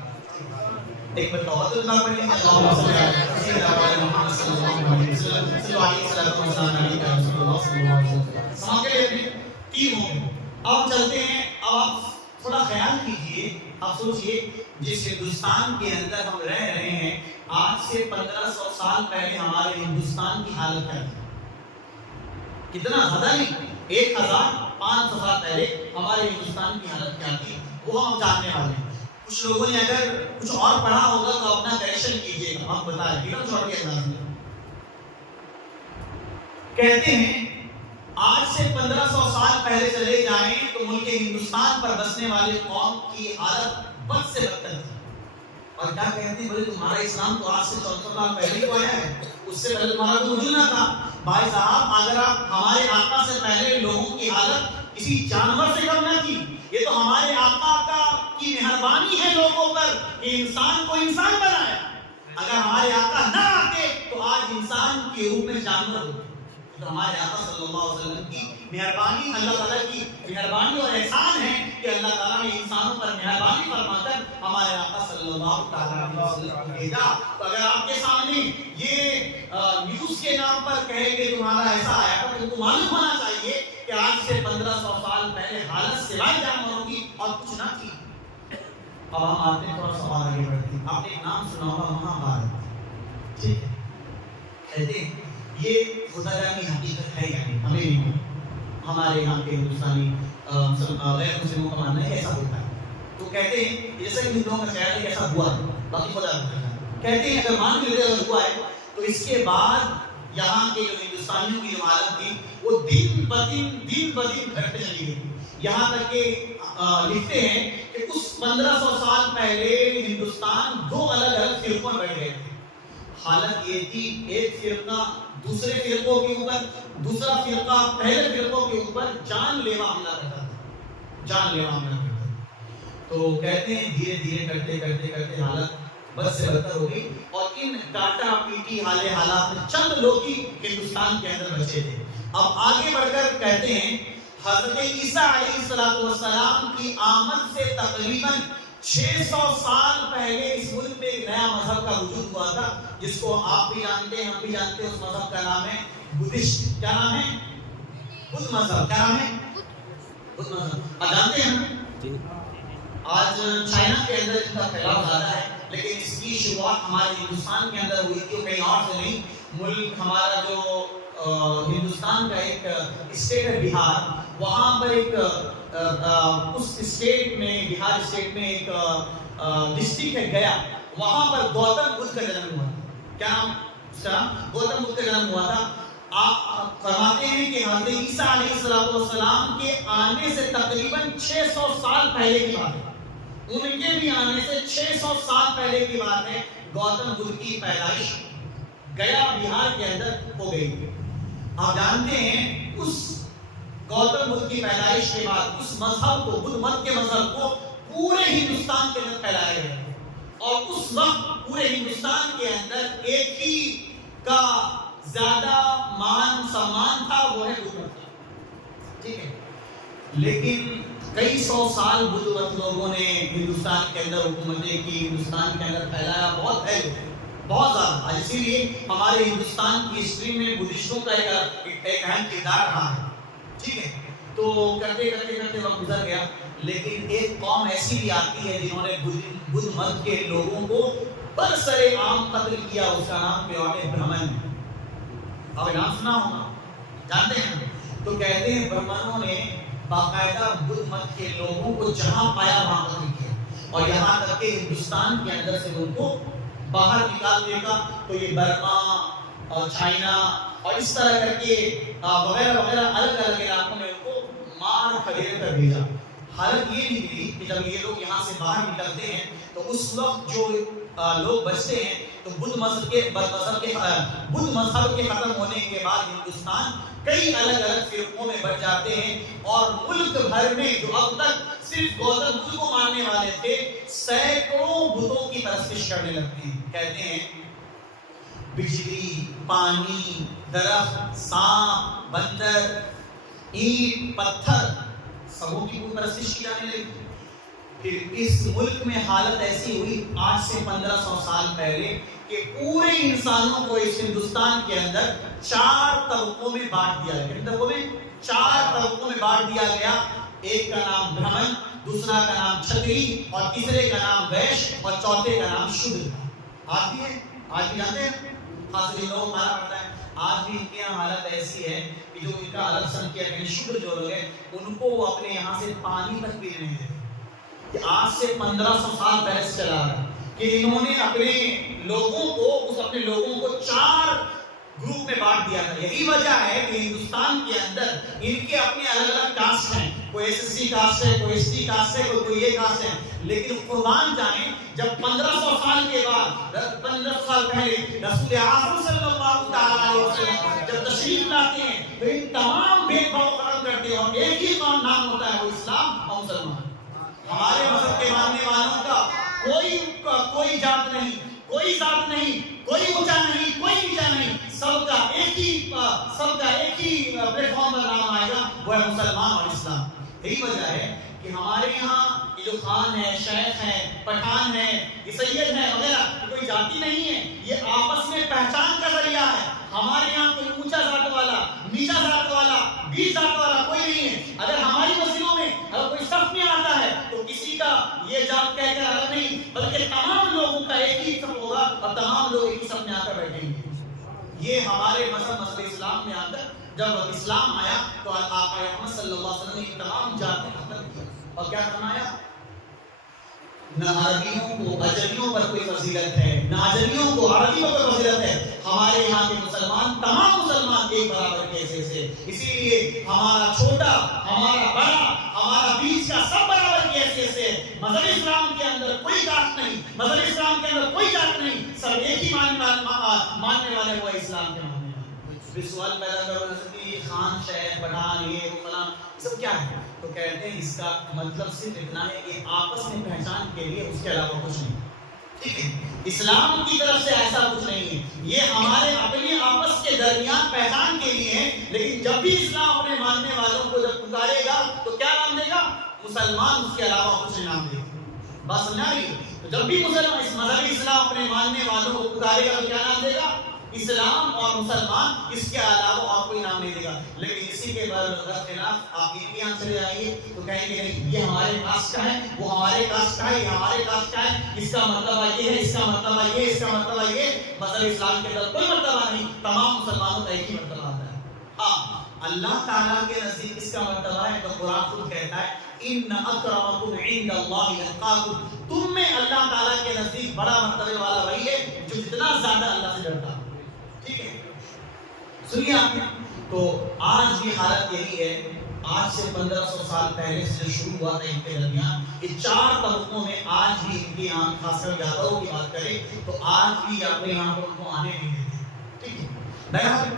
ایک بار توحید اللہ پڑھ لیں، اللہم صل علی سیدنا محمد صلی اللہ علیہ وسلم، صلی اللہ علیہ وسلم۔ سما کے لیے تین ہوں گے۔ اب چلتے ہیں، اب آپ تھوڑا خیال کیجئے، آپ سوچئے جس ہندوستان کے اندر ہم رہ رہے ہیں، آج سے 1500 سال پہلے ہمارے ہندوستان کی حالت کیا تھی؟ کتنا زیادہ نہیں، 1500 سال پہلے ہمارے ہندوستان کی حالت کیا تھی وہ ہم جاننے والے ہیں۔ کچھ لوگوں نے اگر کچھ اور پڑھا ہوگا تو اپنا کریکشن کیجئے گا، ہم بتائیں گے چھوٹی انداز میں۔ کہتے ہیں آج سے 1500 سال پہلے چلے جائیں تو ملک ہندوستان پر بسنے والے قوم کی حالت بد سے بدتر تھی، اور کیا کہتے ہیں، بولے تمہارا اسلام تو آج سے 1400 سال پہلے ہی آیا ہے، اس سے پہلے تمہارا تو وجود نہ تھا۔ بھائی صاحب، اگر آپ ہمارے آقا سے پہلے لوگوں کی حالت کسی جانور سے کم نہ تھی، یہ تو ہمارے آقا کی مہربانی ہے لوگوں پر کہ انسان کو انسان بنایا۔ اگر ہمارے آقا نہ آتے تو آج انسان کے روپ میں جانور ہوتے۔ تو ہمارے آقا صلی اللہ علیہ وسلم کی مہربانی، اللہ تعالیٰ کی مہربانی اور احسان ہے کہ اللہ تعالیٰ نے انسانوں پر مہربانی فرما کر ہمارے آقا صلی اللہ علیہ وسلم بھیجا۔ تو اگر آپ کے سامنے یہ نیوز کے نام پر کہے کہ تمہارا ایسا آیا تو تم کو معلوم ہونا چاہیے کہ آج سے 1500 سال پہلے حالت سوائے جانوروں کی اور کچھ نہ تھی۔ اب ہم آتے ہیں تھوڑا سوال آگے بڑھتے ہیں۔ آپ نے ایک نام سنا ہوگا مہابھارت، ٹھیک ہے؟ کہتے ہیں یہ خدا کی حقیقت ہے، یعنی ہمیں نہیں، ہمارے یہاں کے ہندوستانی غیر مسلموں کا ماننا ہے ایسا ہوتا ہے۔ تو کہتے ہیں جیسا کہ ہندوؤں کا خیال ہے کہ ایسا ہوا ہے، باقی خدا کا کہتے ہیں اگر مان لیجیے اگر ہوا ہے تو اس کے بعد یہاں کے جو ہندوستانیوں کی جو حالت تھی وہ دن بدن گھٹتے چلی گئی، یہاں تک کہ لکھتے ہیں کہ اس 1500 سال پہلے ہندوستان 2 الگ الگ فرقوں میں بٹ گئے تھے۔ حالت یہ تھی، ایک فرقہ دوسرے فرقوں کے اوپر، دوسرا فرقہ پہلے فرقوں کے اوپر جان لیوا حملہ کرتا تھا، تو کہتے ہیں دھیرے دھیرے کرتے کرتے کرتے حالت بد سے بدتر ہو گئی، اور ان کاٹا پیٹی حالات میں چند لوگ ہی ہندوستان کے اندر بچے تھے۔ اب آگے بڑھ کر کہتے ہیں حضرت عیسیٰ علیہ السلام کی آمد سے تقریباً 600 سال پہلے اس ملک میں ایک نیا مذہب کا وجود ہوا تھا، جس کو آپ بھی جانتے ہیں، ہم بھی جانتے ہیں۔ اس مذہب کا نام ہے بدھسٹ۔ کیا نام ہے؟ بدھ مذہب۔ کیا نام ہے؟ بدھ مذہب۔ آپ جانتے ہیں آج چائنا کے اندر اس کا پھیلاؤ زیادہ ہے، لیکن اس کی شروعات ہمارے ہندوستان کے اندر ہوئی تھی، کہیں اور سے نہیں۔ ملک ہمارا جو ہندوستان کا ایک اسٹیٹ ہے بہار، وہاں پر ایک اس اسٹیٹ میں، بہار اسٹیٹ میں ایک ڈسٹرکٹ ہے گیا، وہاں پر گوتم بدھ کا جنم ہوا تھا۔ کیا نام اس کا؟ گوتم بدھ کا جنم ہوا تھا۔ آپ فرماتے ہیں کہ حضرت عیسیٰ علیہ السلام کے آنے سے تقریباً 600 سال پہلے کی بات ہے، ان کے بھی آنے سے 600 سال پہلے کی بات ہے، گوتم بدھ کی پیدائش گیا بہار کے اندر ہو گئی تھی۔ آپ جانتے ہیں اس گوتم بدھ کی پیدائش کے بعد اس مذہب کو، بدھ مت کے مذہب کو پورے ہندوستان کے اندر پھیلایا گیا، اور اس وقت پورے ہندوستان کے اندر ایک ہی کا زیادہ مان سمان تھا، وہ ہے بدھ مت کا، ٹھیک ہے؟ لیکن کئی سو سال بدھ مت لوگوں نے ہندوستان کے اندر حکومتیں کی، ہندوستان کے اندر پھیلایا، بہت پھیلے، بہت زیادہ۔ اسی لیے ہمارے ہندوستان کی ہسٹری میں بدھسٹوں کا ایک اہم کردار رہا ہے۔ ٹھیک ہے، تو کرتے کرتے کرتے وقت گزر گیا، لیکن ایک قوم ایسی بھی آتی ہے جنہوں نے بدھ مت کے لوگوں کو برسر عام قتل کیا، اس کا نام پیواڑے برہمن ہے۔ آپ نام سنا ہوگا، جانتے ہیں؟ تو کہتے ہیں برہمنوں نے باقاعدہ بدھ مت کے لوگوں کو جہاں پایا وہاں قتل کیا، اور یہاں تک کہ ہندوستان کے اندر سے ان کو باہر نکال دے گا، تو یہ برما اور چائنا اور اس طرح کر کے وغیرہ وغیرہ الگ الگ علاقوں میں ان کو مار کھدیر کر بھیجا۔ حالت یہ نکلی کہ جب یہ لوگ یہاں سے باہر نکلتے ہیں تو اس وقت جو لوگ بچتے ہیں تو بدھ مذہب کے ختم ہونے کے بعد ہندوستان کئی الگ الگ فرقوں میں بٹ جاتے ہیں، اور ملک بھر میں جو اب تک صرف گوتم بدھ کو ماننے والے تھے سینکڑوں بتوں کی پرستش کرنے لگتے ہیں۔ کہتے ہیں بجلی، پانی، درخت، سانپ، بندر، اینٹ، پتھر، سبوں کی کوئی پرستش کی جانے لگی۔ پھر اس ملک میں حالت ایسی ہوئی آج سے 1500 سال پہلے کہ پورے انسانوں کو اس ہندوستان کے اندر 4 طبقوں میں بانٹ دیا گیا۔ کن طبقوں میں؟ 4 طبقوں میں بانٹ دیا گیا۔ ایک کا نام برہمن، دوسرا کا نام چھتری، اور تیسرے کا نام ویش، اور چوتھے کا نام شودر۔ آج بھی ہے، آج بھی جانتے ہیں، خاص لوگ مانا پڑتا ہے، آج بھی ان کے یہاں حالت ایسی ہے کہ جو ان کا الگ سن کیا کہ شودر جو لوگ ہیں ان کو وہ اپنے یہاں سے پانی تک پینے نہیں دیتے۔ کہ آج سے 1500 سال پہلے سے چلا رہا کہ انہوں نے اپنے لوگوں کو 4 گروپ میں بانٹ دیا تھا۔ یہی وجہ ہے کہ ہندوستان کے اندر ان کے اپنے الگ الگ کاسٹ ہیں، کوئی ایس ایس سی کاسٹ ہے، کوئی ایس ٹی کاسٹ ہے، کوئی یہ کاسٹ ہے، لیکن قربان جائیں جب 1500 سال کے بعد 1500 سال پہلے رسول اعظم صلی اللہ علیہ وسلم جب تشریف لاتے ہیں تو ان تمام بھید بھاؤ ختم کرتے ہیں، اور ایک ہی نام ہوتا ہے وہ اسلام اور مسلمان۔ ہمارے مذہب کے ماننے والوں کا کوئی جات نہیں، کوئی ذات نہیں، کوئی اونچا نہیں، کوئی نیچا نہیں، سب کا ایک ہی پلیٹ فارم پر نام آئے گا، وہ ہے مسلمان اور اسلام۔ یہی وجہ ہے کہ ہمارے یہاں یہ جو خان ہے، شیخ ہے، پٹھان ہے، یہ سید ہے وغیرہ، کوئی جاتی نہیں ہے، یہ آپس میں پہچان کا ذریعہ ہے۔ ہمارے یہاں کوئی اونچا ذات والا، نیچا ذات والا، بیچ ذات والا کوئی نہیں ہے۔ اگر ہماری مسجدوں میں اگر کوئی صف میں آتا ہے تو کسی کا یہ ذات کہہ کر الگ نہیں، بلکہ تمام لوگوں کا ایک ہی صف ہوگا اور تمام لوگ ایک ہی صف میں آ کر بیٹھیں گے۔ یہ ہمارے مذہب اسلام میں آ کر جب اسلام آیا تو آقا محمد صلی اللہ علیہ وسلم نے تمام ذاتیں ختم کی اور کیا فرمایا؟ نہ عربیوں کو اجمیوں پر کوئی فضیلت ہے، نہ اجمیوں کو عربیوں پر فضیلت ہے۔ ہمارے یہاں کے مسلمان تمام مسلمان ایک برابر کے حیثیت سے، اسی لیے ہمارا چھوٹا، ہمارا بڑا، ہمارا بیچ کا سب برابر کی حیثیت سے۔ مذہب اسلام کے اندر کوئی کاسٹ نہیں، مذہب اسلام کے اندر کوئی جات نہیں، سب ایک ہی ماننے والے وہ اسلام کے ماننے والے۔ پھر سوال پیدا کرو کہ خان، شہر، پٹھان، یہ وہ فلاں سب کیا ہے؟ تو کہتے ہیں اس کا مطلب صرف اتنا ہے کہ آپس میں پہچان کے لیے، اس کے علاوہ کچھ نہیں۔ ٹھیک ہے، اسلام کی طرف سے ایسا کچھ نہیں ہے، یہ ہمارے اپنے آپس کے درمیان پہچان کے لیے ہے۔ لیکن جب بھی اسلام اپنے ماننے والوں کو جب پکارے گا تو کیا نام دے گا؟ مسلمان، اس کے علاوہ کچھ نہیں نام دے گا۔ بات سمجھا رہی ہے؟ تو جب بھی مسلمان اس مذہبی اسلام اپنے ماننے والوں کو پکارے گا تو کیا نام دے گا؟ اسلام اور مسلمان، اس کے علاوہ اور کوئی نام نہیں دے گا۔ لیکن اسی کے خلاف آپ کے یہاں چلے آئیے تو کہیں گے نہیں یہ ہمارے کاسٹ کا ہے، وہ ہمارے کاسٹ کا ہے، یہ ہمارے کاسٹ کا ہے، اس کا مرتبہ یہ ہے، اس کا مرتبہ یہ، اس کا مرتبہ یہ۔ مذہب اسلام کے اندر کوئی مرتبہ نہیں، تمام مسلمانوں کا ایک ہی مرتبہ آتا ہے۔ ہاں، اللہ تعالیٰ کے نزدیک اس کا مرتبہ ہے تو قرآن خود کہتا ہے ان اکرمکم عند اللہ اتقاکم، تم میں اللہ تعالیٰ کے نزدیک بڑا مرتبہ والا وہی ہے جو جتنا زیادہ اللہ سے ڈرتا ہے۔ ٹھیک ہے، سنیے آپ نے، تو آج بھی حالت یہی ہے۔ آج سے 1500 سال پہلے سے جو شروع ہوا تھا ان کے درمیان، یہ 4 طبقوں میں آج بھی ان کے یہاں، خاص کر یادوں کی بات کریں تو آج بھی اپنے یہاں پر ان کو آنے نہیں دیتے۔ ٹھیک ہے، بہرحال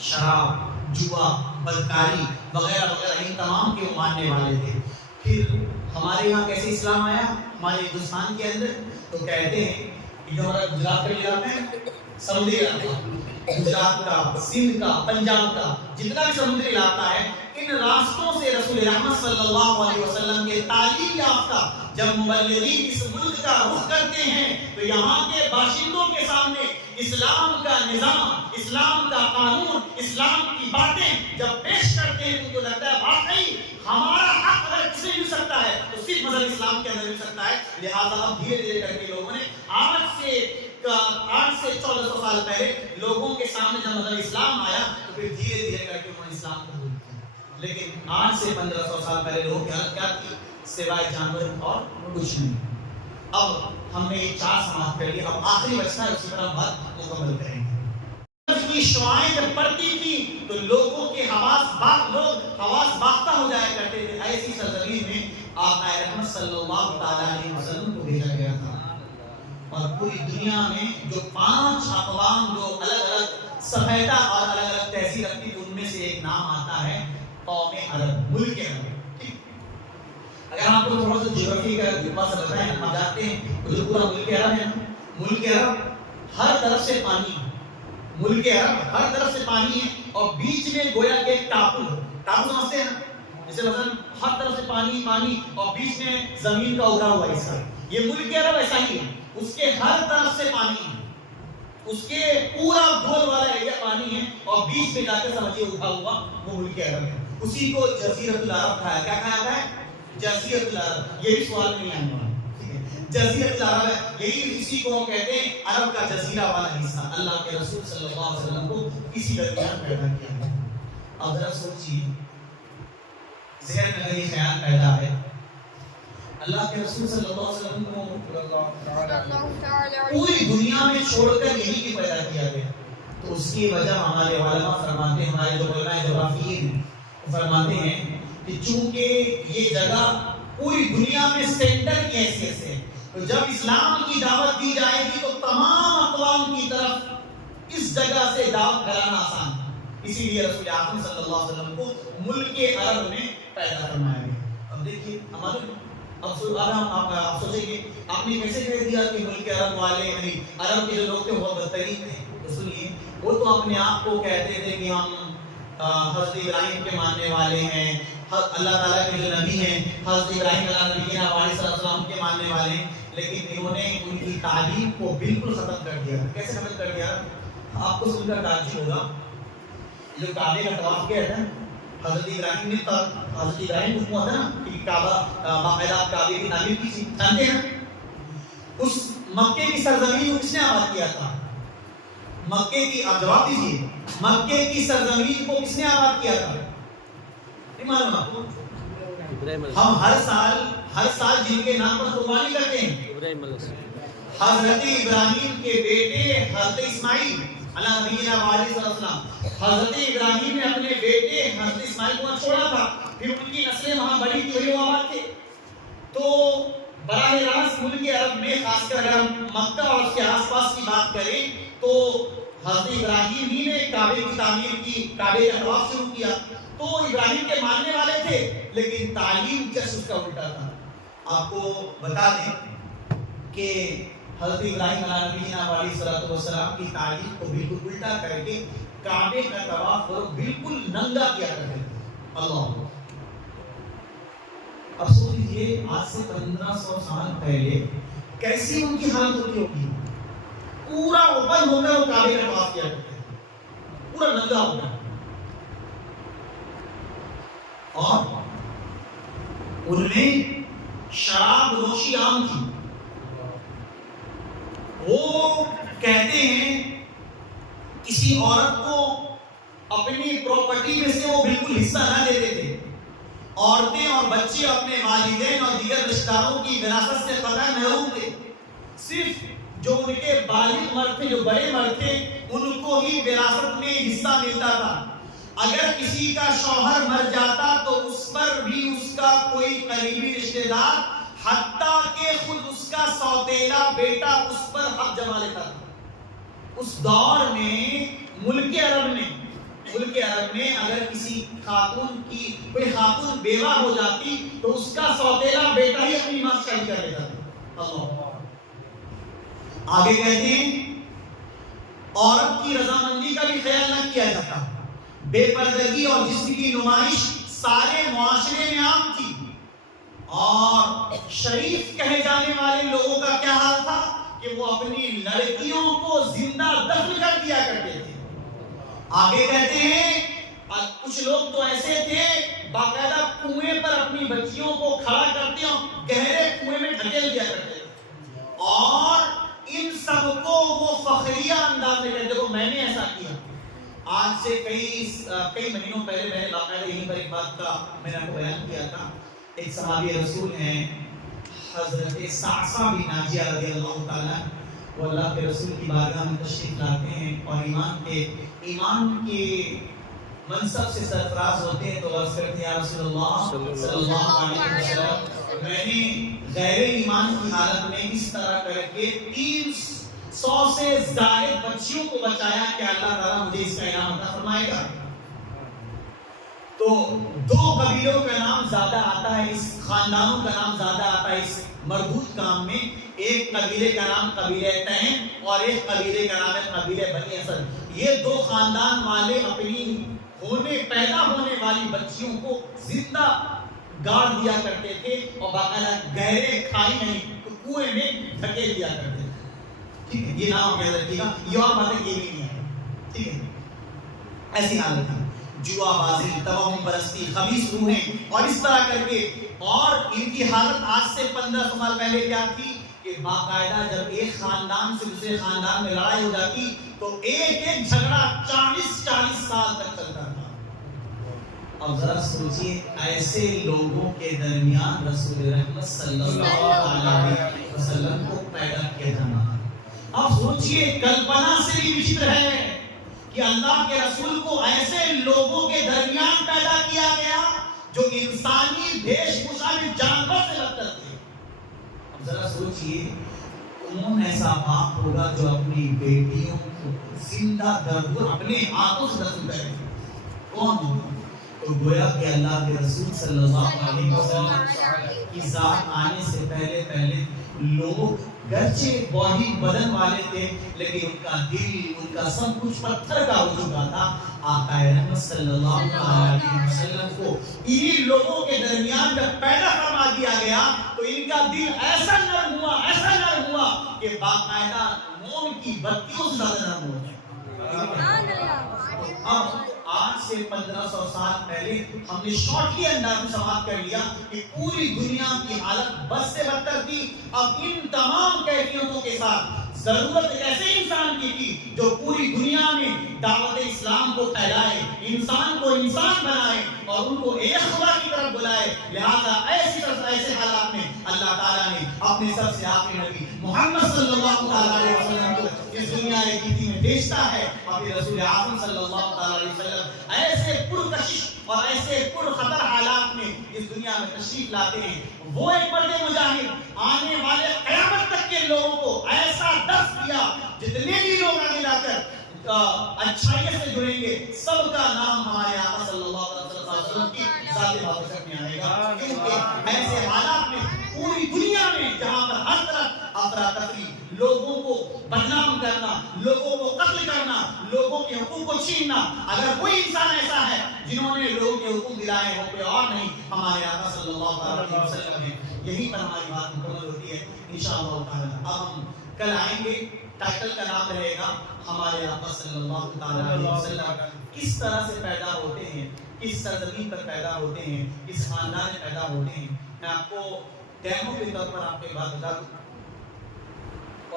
شراب، جوا، بدکاری وغیرہ وغیرہ ان تمام کے وہ ماننے والے تھے۔ پھر ہمارے یہاں کیسے اسلام آیا ہمارے ہندوستان کے اندر؟ تو کہتے ہیں کہ جو ہمارا گجرات کا علاقہ ہے، سمندری علاقہ، گجرات کا، سندھ کا، پنجاب کا جتنا بھی سمندری علاقہ ہے، ان راستوں سے رسول رحمت صلی اللہ علیہ وسلم کے تعلیم یافتہ جب مبلغین اس ملک کا رخ کرتے ہیں تو یہاں کے باشندوں کے سامنے اسلام کا نظام، اسلام کا قانون، اسلام کی باتیں جب پیش کرتے ہیں تو لگتا ہے واقعی ہمارا حق اگر کسی مل سکتا ہے تو صرف مذہب اسلام کے اندر مل سکتا ہے. لہٰذا اب دھیرے دھیرے کر کے لوگوں نے آج سے 1400 سال پہلے لوگوں کے سامنے جب مذہب اسلام آیا تو پھر دھیرے دھیرے کر کے انہوں نے اسلام قبول کیا. لیکن آج سے 1500 سال پہلے لوگوں کیا کی سوائے جانور اور کچھ نہیں. اب ہم نے یہ 4 سماعت کر لی، اب آخری بچہ ہے اسی پر ہم بات مکمل کریں گے. کی شعائیں جب پڑتی تھی تو لوگوں کے حواس باختہ ہو جایا کرتے تھے. ایسی سرزمین میں آقا رحمت صلی اللہ تعالی علیہ وسلم کو بھیجا گیا تھا اور پوری دنیا میں جو 5 اقوام جو الگ الگ سفیدہ اور الگ الگ تہذیب رکھتی تھی ان میں سے ایک نام آتا ہے قوم عرب، ملک عرب. اگر آپ کو تھوڑا سا جغرافی کا بات بتائیں، آپ جانتے ہیں جو پورا ملک عرب ہے، ملک عرب ہر طرف سے پانی ہے، ملک عرب ہر طرف سے پانی ہے اور بیچ میں گویا کہ ایک ٹاپو ہے. ٹاپو سمجھتے ہیں نا، جیسے مثلا ہر طرف سے پانی پانی اور بیچ میں زمین کا اگا ہوا حصہ. یہ ملک عرب ایسا ہی ہے، اس کے ہر طرف سے پانی ہے، اس کے پورا گول والا ایریا پانی ہے اور بیچ میں جا کے سمجھیے اٹھا ہوا وہ ملک عرب ہے. اسی کو جزیرۃ العرب کہا ہے. کیا کہا جاتا ہے؟ جزیرۃ العرب. یہ بھی سوال میں نہیں آنے والا. جزیرۃ العرب ہے، یہی اسی کو کہتے ہیں عرب کا جزیرہ والا حصہ. اللہ کے رسول صلی اللہ علیہ وسلم کو اسی درمیان پیدا کیا ہے. اب ذرا سوچیے، ذہن میں اگر یہ خیال پیدا ہے اللہ کے رسول صلی اللہ علیہ وسلم کو پوری دنیا میں چھوڑ کر یہی کی پیدا کیا گیا، تو اس کی وجہ ہمارے علماء فرماتے ہیں، ہمارے جو علماء جغرافیین فرماتے ہیں کہ چونکہ یہ جگہ پوری دنیا میں سینٹر کی حیثیت سے، تو جب اسلام کی دعوت دی جائے گی تو تمام اقوام کی طرف اس جگہ سے دعوت کرانا آسان ہے. اسی لیے رسول اکرم صلی اللہ علیہ وسلم کو ملک عرب میں پیدا فرمایا گیا. اب دیکھیے ہمارے آپ سوچیں گے آپ نے کیسے کہہ دیا کہ ملک عرب والے یعنی عرب کے جو لوگ تھے بہت بدترین تھے. تو سنیے، وہ تو اپنے آپ کو کہتے تھے کہ ہم حضرت ابراہیم کے ماننے والے ہیں، اللہ تعالیٰ کے جو نبی ہیں حضرت ابراہیم علیہ السلام کے ماننے والے ہیں، لیکن انہوں نے ان کی تعلیم کو بالکل ختم کر دیا. کیسے ختم کر دیا؟ آپ کو سن کر تعجب ہوگا، جو کعبے کا طواف کیا ہے نا حضرت ابراہیم نے، حضرت ابراہیم کو ہوا تھا نا کہ کعبہ باقاعدہ کعبے کی تعمیر کی تھی، جانتے ہیں اس مکے کی سرزمین کو کس نے آباد کیا تھا؟ مکے کی، آپ جواب دیجیے، مکے کی سرزمین کو کس نے آباد کیا تھا؟ نہیں معلوم آپ کو؟ ہم ہر سال جن کے نام پر قربانی کرتے ہیں، حضرت ابراہیم کے بیٹے حضرت اسماعیل علیہ نبینا علیہ السلام. حضرت ابراہیم نے اپنے بیٹے حضرت اسماعیل کو چھوڑا تھا، پھر ان کی نسلیں وہاں بڑی تھی، وہی آباد تھے. تو براہ راست ملک عرب میں خاص کر اگر ہم مکہ اور اس کے آس پاس کی بات کریں تو حضرت ابراہیم ہی نے کعبے کی تعمیر کی، کعبے کا طواف شروع کیا. تو ابراہیم کے ماننے والے تھے لیکن تعلیم جس اس کا الٹا تھا. آپ کو بتا دیں کہ حضرت ابراہیم علیہ السلام کی تعلیم کو بالکل الٹا کر کے کعبے کا طواف بالکل ننگا کیا کرتے تھے. اللہ، اب سوچ لیجیے آج سے 1500 سال پہلے کیسی ان کی حالت ہوتی ہوگی. پورا اوپن ہو کر وہ کعبے کا طواف کیا کرتے تھے، پورا ننگا ہو کر. اور ان میں شراب نوشی عام تھی. وہ کہتے ہیں کسی عورت کو اپنی پراپرٹی میں سے وہ بالکل حصہ نہ دیتے تھے. عورتیں اور بچے اپنے والدین اور دیگر رشتہ داروں کی وراثت سے قطعا محروم تھے. صرف جو ان کے بالغ مرد تھے، جو بڑے مرد تھے، ان کو ہی وراثت میں حصہ ملتا تھا. اگر کسی کا شوہر مر جاتا تو اس پر بھی اس کا کوئی قریبی رشتہ دار حتیٰ کہ خود اس کا سوتیلا بیٹا اس پر حق جما لیتا تھا. اس دور میں ملک عرب میں اگر کسی خاتون کی کوئی خاتون بیوہ ہو جاتی تو اس کا سوتیلا بیٹا ہی اپنی ماں سے شادی کر لیتا تھا. اللہ، آگے کہتے ہیں عورت کی رضامندی کا بھی خیال نہ کیا جاتا. بے پردگی اور جسم کی نمائش سارے معاشرے میں عام تھی. اور شریف کہے جانے والے لوگوں کا کیا حال تھا؟ کہ وہ اپنی لڑکیوں کو زندہ دفن کر دیا کرتے تھے. آگے کہتے ہیں کچھ لوگ تو ایسے تھے باقاعدہ کنویں پر اپنی بچیوں کو کھڑا کرتے اور گہرے کنویں میں ڈھکیل دیا کرتے تھے. اور ان سب کو وہ فخریہ انداز میں کہتے. دیکھو میں نے ایسا کیا. آج سے کئی مہینوں پہلے میں نے باقاعدہ یہیں پر ایک بات کا میں نے آپ کو بیان کیا تھا. ایک صحابی رسول ہیں حضرت صعصع بن ناجیہ رضی اللہ تعالیٰ. وہ اللہ کے رسول کی بارگاہ میں تشریف لاتے ہیں اور ایمان کے منصب سے سرفراز ہوتے ہیں. تو عرض کرتے ہیں یا رسول اللہ صلی اللہ علیہ وسلم میں نے غیر ایمان کی حالت میں اس طرح کر کے 300 سے زائد بچیوں کو بچایا کہ اللہ تعالیٰ مجھے اس کا انعام عطا فرمائے گا. تو 2 قبیلوں کا نام زیادہ آتا ہے, اس خاندانوں کا نام زیادہ آتا ہے اس مردود کام میں. ایک قبیلے کا نام قبیلہ تیم اور ایک قبیلے کا نام ہے قبیلہ بنی اسد. یہ 2 خاندان والے اپنی پیدا ہونے والی بچیوں کو زندہ گاڑ دیا کرتے تھے اور باقاعدہ گہرے کھائی نہیں کنویں میں دھکیل دیا کرتے تھے. ٹھیک ہے, یہ نام یاد رکھیے گا. یہ اور باتیں یہ بھی نہیں ہے. ٹھیک ہے, ایسی حالت تھی. جوا بازی, توہم پرستی, خبیث روحیں اور اس طرح کر کے. اور ان کی حالت آج سے 1500 سال پہلے کیا تھی کہ باقاعدہ جب ایک خاندان سے دوسرے خاندان میں لڑائی ہو جاتی تو ایک جھگڑا 40 سال تک چلتا تھا. اب ذرا سوچئے ایسے لوگوں کے درمیان رسول رحمت صلی اللہ علیہ وسلم کو پیدا کیا جانا. اب سوچئے کلپنا سے بھی وچتر ہے کہ اللہ کے رسول کو ایسے لوگوں کے درمیان پیدا کیا گیا جو انسانی بھیش بھوشا میں جانور سے بدتر تھے. اب ذرا سوچئے کون ایسا باپ ہوگا جو اپنی بیٹیوں کو زندہ درگور اپنے ہاتھوں سے دفن کرے؟ کون ہوگا؟ تو گویا کہ اللہ کے رسول صلی اللہ علیہ وسلم کی ذات آنے سے پہلے لوگ گرچہ باڈی بدن والے تھے لیکن ان کا دل, ان کا سب کچھ پتھر کا ہو چکا تھا. آقا رحمت صلی اللہ علیہ وسلم کو انہی لوگوں کے درمیان جب پیدا فرما دیا گیا تو ان کا دل ایسا نرم ہوا کہ باقاعدہ موم کی بتیوں سے زیادہ نرم ہو گیا. اب آج سے 1500 سال پہلے ہم نے شارٹلی انداز میں سماعت کر لیا کہ پوری دنیا کی حالت بس سے بدتر تھی. اب ان تمام کیفیتوں کے ساتھ ضرورت ایسے انسان کی تھی جو پوری دنیا میں دعوت اسلام کو پھیلائے, انسان کو انسان بنائے اور ان کو ایک خدا کی طرف بلائے. لہذا ایسے حالات میں اللہ تعالیٰ نے اپنے سب سے آخری نبی محمد صلی اللہ علیہ وسلم کو اس دنیا کی میں بھیجتا ہے. اپنے رسول اعظم صلی اللہ علیہ وسلم ایسے پرکشش اور ایسے پرخطر حالات میں اس دنیا میں تشریف لاتے ہیں. وہ ایک بڑے مجاہد آنے والے قیامت تک کے لوگوں کو ایسا درس دیا جتنے بھی لوگ آگے جا کر اچھائی سے جڑیں گے سب کا نام ہمارے آقا صلی اللہ علیہ وسلم کی ذات بابرکت میں آئے گا. کیونکہ ایسے حالات میں پوری دنیا میں جہاں پر ہر طرف افراتفری, لوگوں کو بدنام کرنا, لوگوں کو قتل کرنا, لوگوں کے حقوق کو چھیننا, اگر کوئی انسان ایسا ہے جنہوں نے لوگوں کے حقوق دلائے ہو کوئی اور نہیں, ہمارے آقا صلی اللہ علیہ وسلم ہے. یہی پر ہماری بات مکمل ہوتی ہے انشاءاللہ تعالی. اب ہم کل آئیں گے, ٹائٹل کا نام رہے گا ہمارے آقا صلی اللہ علیہ وسلم کس طرح سے پیدا ہوتے ہیں, کس سرزمین پر پیدا ہوتے ہیں, کس خاندان میں پیدا ہوتے ہیں. میں آپ کو ڈیمو کے طور پر آپ کو ایک بات بتا دوں,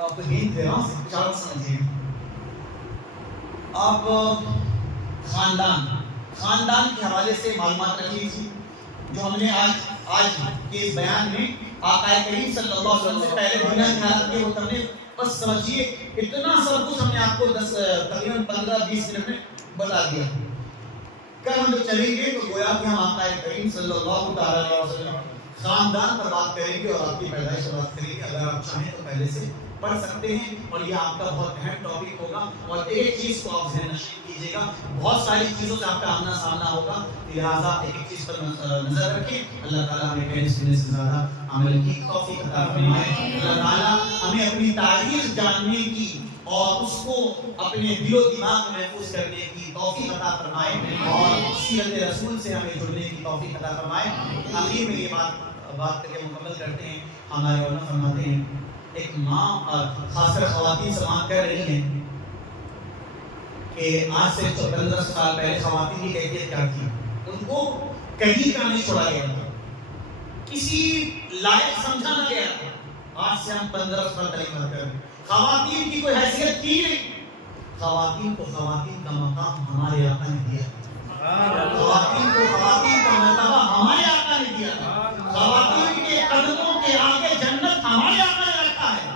آپ کو ہینٹ دے رہا ہوں, چاروں سمجھیے. آپ خاندان کے حوالے سے معلومات رکھ لیجیے جو ہم نے آج کے اس بیان میں آقا کریم صلی اللہ علیہ وسلم سے پہلے دنیا کی حالت کے وہ نے بس سمجھیے اتنا سب کچھ ہم نے آپ کو تقریباً 15-20 منٹ میں بتا دیا. کل ہم جب چلیں گے تو گویا کہ ہم آقا کریم صلی اللہ علیہ وسلم خاندان پر بات کریں گے اور آپ کی پیدائش پر بات کریں گے. اگر آپ چاہیں تو پہلے سے پڑھ سکتے ہیں اور یہ آپ کا بہت اہم ٹاپک ہوگا. اور ایک چیز کو آپ ذہن نشین کیجیے گا, بہت ساری چیزوں سے آپ کا آمنا سامنا ہوگا, لہٰذا ایک چیز پر نظر رکھیں. اللہ تعالیٰ ہمیں کہنے سننے سے زیادہ عمل کی توفیق عطا فرمائے. اللہ تعالیٰ ہمیں اپنی تاریخ جاننے کی اور اس کو اپنے دل و دماغ میں محفوظ کرنے کی توفیق عطا فرمائے اور سیرت رسول سے ہمیں جڑنے کی توفیق عطا فرمائے. آخر میں یہ بات کر کے مکمل کرتے ہیں. ہمارے علماء فرماتے ہیں ایک ماں اور خاص کر خواتین سماعت کر رہی ہیں کہ آج سے 15 سال پہلے خواتین کی کیفیت کیا تھی. ان کو کہیں کا نہیں چھوڑا گیا تھا, کسی لائق سمجھا نہ گیا تھا. آج سے ہم 15 سال پہلے بات کر رہے ہیں. خواتین کی کوئی حیثیت کی نہیں. خواتین کو خواتین کا مقام ہمارے آقا نے دیا. خواتین کو خواتین کا مرتبہ ہمارے آقا نے دیا. خواتین کے قدموں کے آگے جنت ہمارے آقا نے رکھا ہے.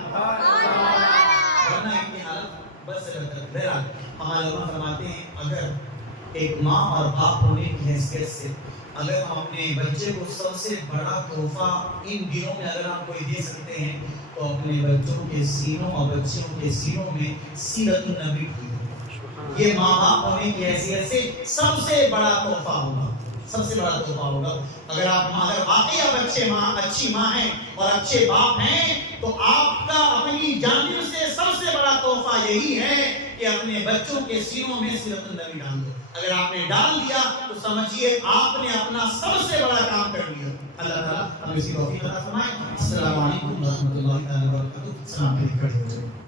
ورنہ ان کی حالت بس سے بہتر. بہرحال ہمارے علماء فرماتے ہیں اگر ایک ماں اور باپ ہونے کی حیثیت سے اگر ہم اپنے بچے کو سب سے بڑا تحفہ ان دنوں میں اگر ہم کوئی دے سکتے ہیں تو اپنے بچوں کے سینوں اور بچیوں کے سینوں میں سیرت النبی ڈھونڈو. یہ ماں باپ ہونے کی حیثیت سے سب سے بڑا تحفہ ہوگا, سب سے بڑا تحفہ ہوگا. اگر آپ اگر واقعی آپ اچھی ماں ہیں اور اچھے باپ ہیں تو آپ کا اپنی جانب سے سب سے بڑا تحفہ یہی ہے کہ اپنے بچوں کے سینوں میں سیرت النبی ڈال دو. اگر آپ نے ڈال دیا تو سمجھیے آپ نے اپنا سب سے بڑا کام کر لیا. اللہ تعالیٰ ہمیں اسی توفیق عطا فرمائے. السلام علیکم ورحمۃ اللہ وبرکاتہ. السلام علیکم.